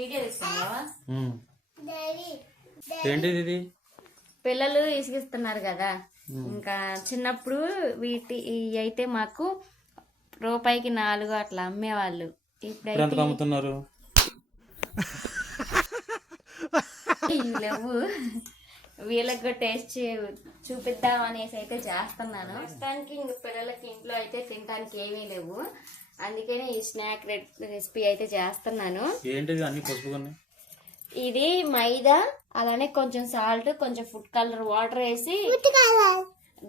Video తీస్తున్నావా? ఏంటిది ఇది? పిల్లలు ఇసుగిస్తున్నారు కదా, ఇంకా చిన్నప్పుడు వీటి అయితే మాకు రూపాయికి 4 అట్లా అమ్మేవాళ్ళు. ఇప్పుడు అమ్ముతున్నారు లేవు. వీళ్ళకి టేస్ట్ చూపిద్దాం అనేసి అయితే చేస్తున్నాను. ప్రస్తుతానికి ఇంక పిల్లలకి ఇంట్లో అయితే తినడానికి ఏమీ లేవు, అందుకనే ఈ స్నాక్ రెసిపీ అయితే చేస్తున్నాను. ఏంటిది అన్ని పసుపు? ఇది మైదా, అలానే కొంచెం సాల్ట్, కొంచెం ఫుడ్ కలర్, వాటర్ వేసి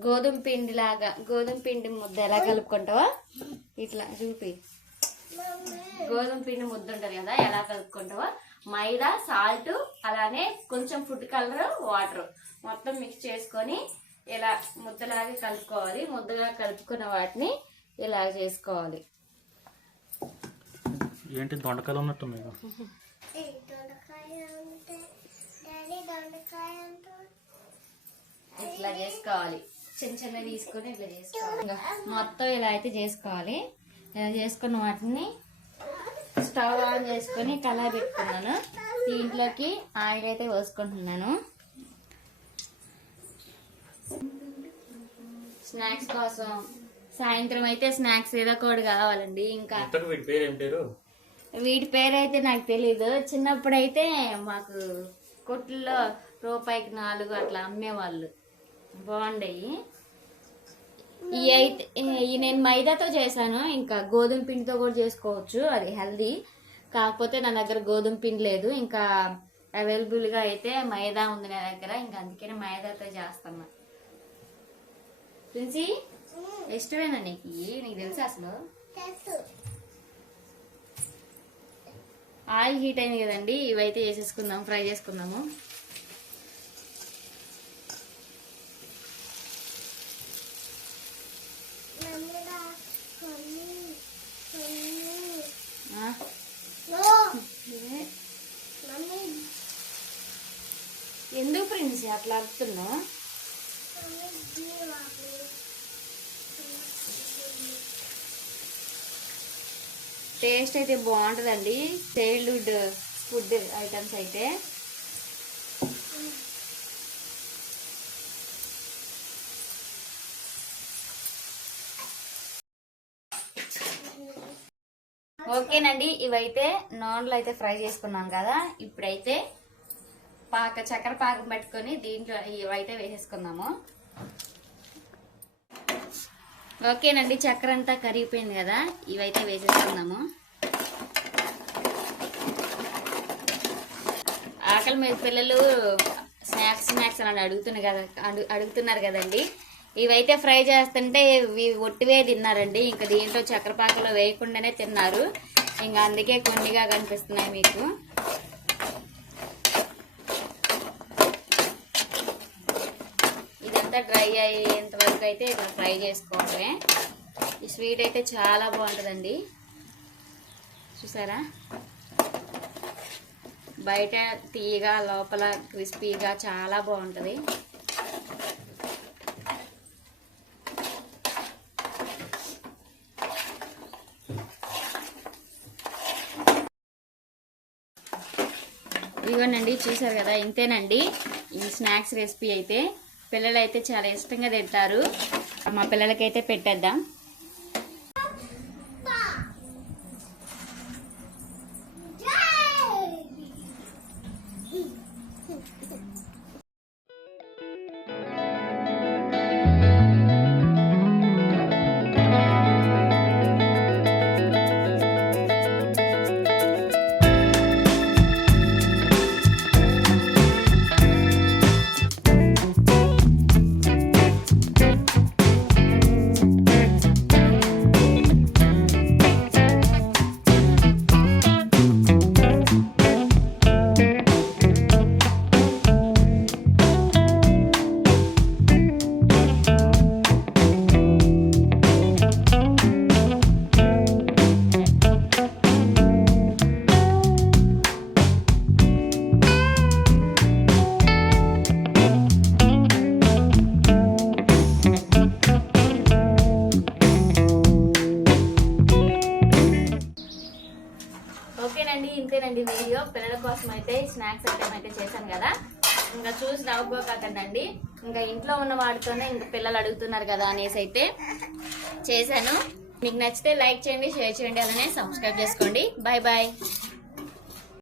గోధుమ పిండి లాగా, గోధుమ పిండి ముద్ద ఎలా కలుపుకుంటావా ఇట్లా చూపి. గోధుమ పిండి ముద్ద ఉంటది కదా, ఎలా కలుపుకుంటావా, మైదా, సాల్ట్, అలానే కొంచెం ఫుడ్ కలర్, వాటర్ మొత్తం మిక్స్ చేసుకొని ఇలా ముద్దలాగా కలుపుకోవాలి. ముద్దగా కలుపుకున్న వాటిని ఇలా చేసుకోవాలి. ఏంటి దొండకాయలు ఉన్నట్టుంది? ఇట్లా చేసుకోవాలి, చిన్న చిన్న తీసుకొని ఇట్లా చేసుకోవాలి. మొత్తం ఇలా అయితే చేసుకోవాలి. ఇలా చేసుకున్న వాటిని స్టవ్ ఆన్ చేసుకొని కళాయి పెట్టుకున్నాను. దీంట్లోకి ఆయిల్ అయితే పోసుకుంటున్నాను. స్నాక్స్ కోసం సాయంత్రం అయితే స్నాక్స్ ఏదో ఒకటి కావాలండి. ఇంకా వీటి పేరు అయితే నాకు తెలీదు. చిన్నప్పుడు అయితే మాకు కొట్లో రూపాయికి 4 అట్లా అమ్మేవాళ్ళు, బాగుండేవి. ఇవి అయితే నేను మైదాతో చేశాను, ఇంకా గోధుమ పిండితో కూడా చేసుకోవచ్చు, అది హెల్దీ. కాకపోతే నా దగ్గర గోధుమ పిండి లేదు, ఇంకా అవైలబుల్గా అయితే మైదా ఉంది నా దగ్గర, ఇంకా అందుకనే మైదాతో చేస్తున్నా. ప్రిన్సీ, ఇష్టమేనా నీకు? నీకు తెలుసా అసలు? ఆయిల్ హీట్ అయింది కదండి, ఇవైతే వేసేసుకుందాం, ఫ్రై చేసుకుందాము. ఎందుకు ప్రిన్సీ అట్లా అడుగుతున్నావు? టేస్ట్ అయితే బాగుంటుందండి, చైల్డ్హుడ్ ఫుడ్ ఐటమ్స్ అయితే. ఓకేనండి, ఇవైతే నూనెలో అయితే ఫ్రై చేసుకున్నాం కదా. ఇప్పుడైతే చక్కెర పాకం పెట్టుకొని దీంట్లో ఇవైతే వేసేసుకుందాము. ఓకేనండి, చక్కెర అంతా కరిగిపోయింది కదా, ఇవైతే వేసేసుకుందాము. ఆకలి మీద పిల్లలు స్నాక్స్ అని అడుగుతున్నారు కదండి. ఇవైతే ఫ్రై చేస్తుంటే ఇవి ఒట్టివే తిన్నారండి, ఇంకా దీంట్లో చక్కెర పాకలో వేయకుండానే తిన్నారు. ఇంకా అందుకే కొన్నిగా కనిపిస్తున్నాయి మీకు. ఇదంతా డ్రై అయ్యేంత వరకు అయితే ఇట్లా ఫ్రై చేసుకోవడమే. ఈ స్వీట్ అయితే చాలా బాగుంటుందండి, చూసారా? బయట తీయగా, లోపల క్రిస్పీగా చాలా బాగుంటుంది. ఇవన్నీ చూసారు కదా, ఇంతేనండి ఈ స్నాక్స్ రెసిపీ అయితే. పిల్లలు అయితే చాలా ఇష్టంగా తింటారు. మా పిల్లలకైతే పెట్టేద్దాం. వీడియో. పిల్లల కోసం అయితే స్నాక్స్ ఐటమ్ అయితే చేశాను కదా, ఇంకా చూసి నవ్వుకోకండి. ఇంకా ఇంట్లో ఉన్న వాటితోనే ఇంకా పిల్లలు అడుగుతున్నారు కదా అనేసి అయితే చేశాను. మీకు నచ్చితే లైక్ చేయండి, షేర్ చేయండి, అలానే సబ్స్క్రైబ్ చేసుకోండి. Bye bye.